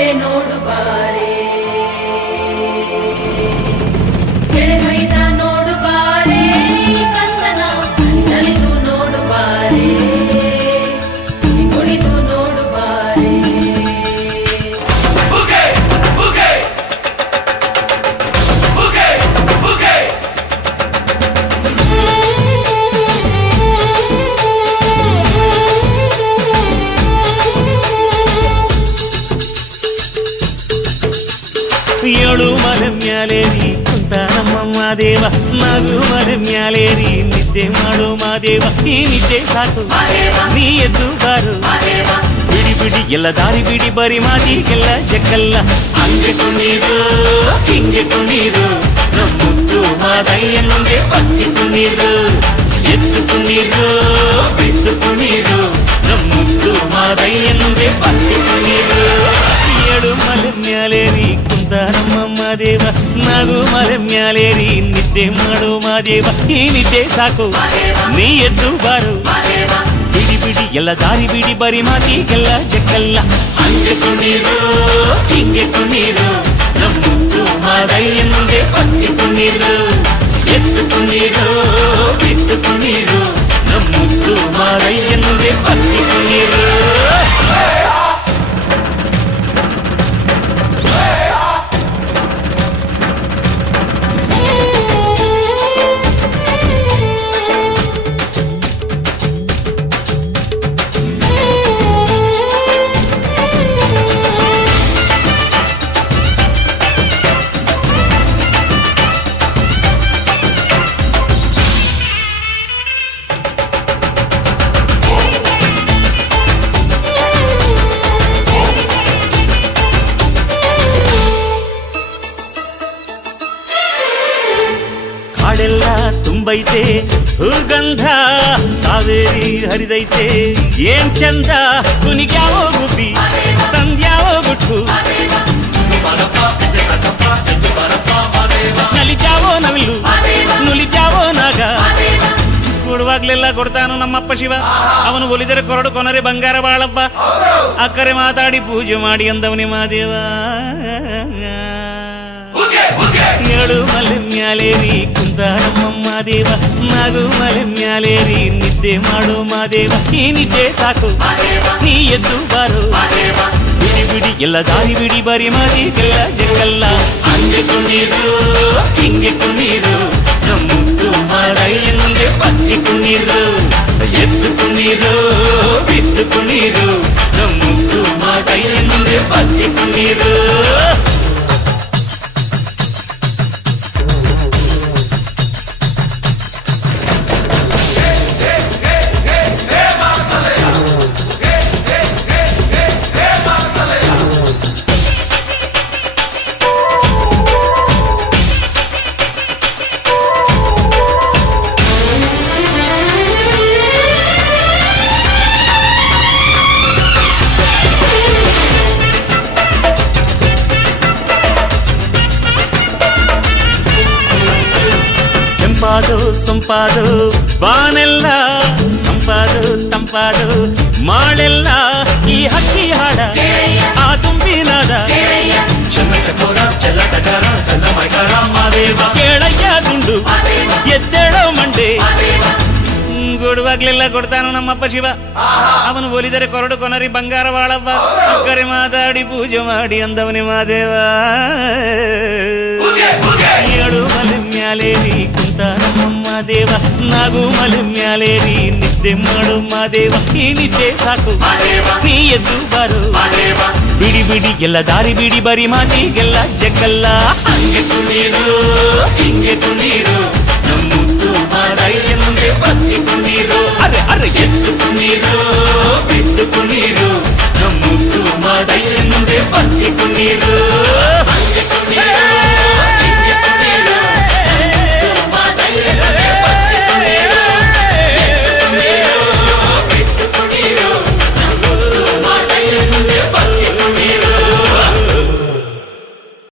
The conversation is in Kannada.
ಎಳೆ ನೋಡು ಬಾರೆ ಎಳೆ ಮೈದ ನೋಡು ಬಾರೆ ಕಂದನ ನಲಿದು ನೋಡು ಬಾರೆ ಕುಣಿದು ನೋಡು ಬಾರೆ ಏಳು ಮಲೆ ಮ್ಯಾಲೇರಿ ಕುಂತ ನಮ್ಮ ಮಾದೇವ ನಗು ಮಲೆ ಮ್ಯಾಲೇರಿ ನಿದ್ದೆ ಮಾಡು ಮಾದೇವ ಈ ನಿದ್ದೆ ಸಾಕು ನೀ ಎದ್ದು ಬಾರು ಬಿಡಿ ಬಿಡಿ ಎಲ್ಲ ದಾರಿ ಬಿಡಿ ಬರಿ ಮಾತಿಗೆಲ್ಲ ಜಕ್ಕಲ್ಲ ಹಂಗೆ ಕುಣೀರು ಹಿಂಗೆ ಕುಣೀರು ನಮ್ಮುತ್ತು ಮಾದಯ್ಯನಿಗೆ ಪತ್ತಿ ಕುಣೀರು ಎದ್ದು ಕುಣೀರು ಬಿದ್ದು ಕುಣೀರು ನಮ್ಮುತ್ತು ಮಾದಯ್ಯನಿಗೆ ಪತ್ತಿ ಕುಣೀರು ಏಳು ಮಲೆ ಮ್ಯಾಲೇರಿ ಕುಂತ ನಮ್ಮ ಮಾದೇವ ನಗು ಮಲೆ ಮ್ಯಾಲೇರಿ ನಿದ್ದೆ ಮಾಡು ಮಾದೇವ ಈ ನಿದ್ದೆ ಸಾಕು ನೀ ಎದ್ದು ಬಾರು ಬಿಡಿ ಬಿಡಿ ಎಲ್ಲ ದಾರಿ ಬಿಡಿ ಬರಿ ಮಾತಿಗೆಲ್ಲ ಜಕ್ಕಲ್ಲ ಹಂಗೆ ಕುಣೀರು ಹಿಂಗೆ ಕುಣೀರು ನಮ್ಮುತ್ತು ಮಾದಯ್ಯನಿಗೆ ಪತ್ತಿ ಕುಣೀರು ಎದ್ದು ಕುಣೀರು ಬಿದ್ದು ಕುಣೀರು ನಮ್ಮುತ್ತು ಮಾದಯ್ಯನಿಗೆ ಪತ್ತಿ ಕುಣೀರು ಕಾಡೆಲ್ಲ ತುಂಬೈತೆ ಹೂಗಂಧ ಕಾವೇರಿ ಹರಿದೈತೆ ಏನ್ ಚಂದ ಕುನಿಗ್ಯಾವೋ ಗುಬ್ಬಿ ತಂದ್ಯಾವೋ ಗುಟ್ಟು ನಲಿಜಾವೋ ನವಿಲು ನುಲಿಜಾವೋ ನಾಗ ಕೊಡುವಾಗ್ಲೆಲ್ಲ ಕೊಡ್ತಾನು ನಮ್ಮಪ್ಪ ಶಿವ ಅವನು ಒಲಿದರೆ ಕೊರಡು ಕೊನರೆ ಬಂಗಾರ ಬಾಳಪ್ಪ ಅಕ್ಕರೆ ಮಾತಾಡಿ ಪೂಜೆ ಮಾಡಿ ಅಂದವನಿ ಮಾದೇವ ಏಳು ಮಲೆ ಮ್ಯಾಲೇರಿ ಕುಂತ ನಮ್ಮ ಮಾದೇವ ನಗು ಮಲೆ ಮ್ಯಾಲೇರಿ ನಿದ್ದೆ ಮಾಡು ಮಾದೇವ ಈ ನಿದ್ದೆ ಸಾಕು ನೀ ಎದ್ದು ಬಾರು ಬಿಡಿ ಬಿಡಿ ಎಲ್ಲ ದಾರಿ ಬಿಡಿ ಬರಿ ಮಾದಿಗೆಲ್ಲ ಜಕ್ಕಲ್ಲ ಹಂಗೆ ಕುಣೀರು ಹಿಂಗೆ ಕುಣೀರು ನಮ್ಮುತ್ತು ಮಾದಯ್ಯನಿಗೆ ಪತ್ತಿ ಕುಣೀರು ಎದ್ದು ಕುಣೀರು ಬಿದ್ದು ಕುಣೀರು ನಮ್ಮುತ್ತು ಮಾದಯ್ಯನಿಗೆ ಪತ್ತಿ ಕುಣೀರು ತಂಪಾದು ಸೊಂಪಾದು ಬಾನೆಲ್ಲ ತಂಪಾದು ತಂಪಾದು ಮಾಳೆಲ್ಲ ಈ ಹಕ್ಕಿ ಹಾಡ ಆ ತುಂಬಿನಾದ ಚನ್ನ ಚಕೋರ ಚೆಲ್ಲ ಟಗರ ಚೆನ್ನ ಮೈಕಾರ ಮಾದೇವ ಕೇಳಯ್ಯ ದುಂಡು ಎದ್ದೇಳೋ ಮಂಡೆ ಕೊಡುವಾಗ್ಲೆಲ್ಲ ಕೊಡ್ತಾನು ನಮ್ಮಪ್ಪ ಶಿವ ಅವನು ಒಲಿದರೆ ಕೊರಡು ಕೊನರಿ ಬಂಗಾರ ಬಾಳಪ್ಪ ಅಕ್ಕರೆ ಮಾತಾಡಿ ಪೂಜೆ ಮಾಡಿ ಅಂದವನಿ ಮಾದೇವ ಏಳು ಮಲೆ ಮ್ಯಾಲೇರಿ ಕುಂತ ನಮ್ಮ ಮಾದೇವ ನಗು ಮಲೆ ಮ್ಯಾಲೇರಿ ನಿದ್ದೆ ಮಾಡು ಮಾದೇವ ಈ ನಿದ್ದೆ ಸಾಕು ನೀ ಎದ್ದು ಬಾರು ಬಿಡಿ ಬಿಡಿ ಎಲ್ಲ ದಾರಿ ಬಿಡಿ ಬರಿ ಮಾತಿಗೆಲ್ಲ ಜಕ್ಕಲ್ಲ ಹಂಗೆ ಕುಣೀರು ಹಿಂಗೆ ಕುಣೀರು ನಮ್ಮುತ್ತು ಮಾದಯ್ಯನಿಗೆ ಪತ್ತಿ ಕುಣೀರು ಅರೆ ಅರೆ ಎದ್ದು ಕುಣೀರು ಬಿದ್ದು ಕುಣೀರು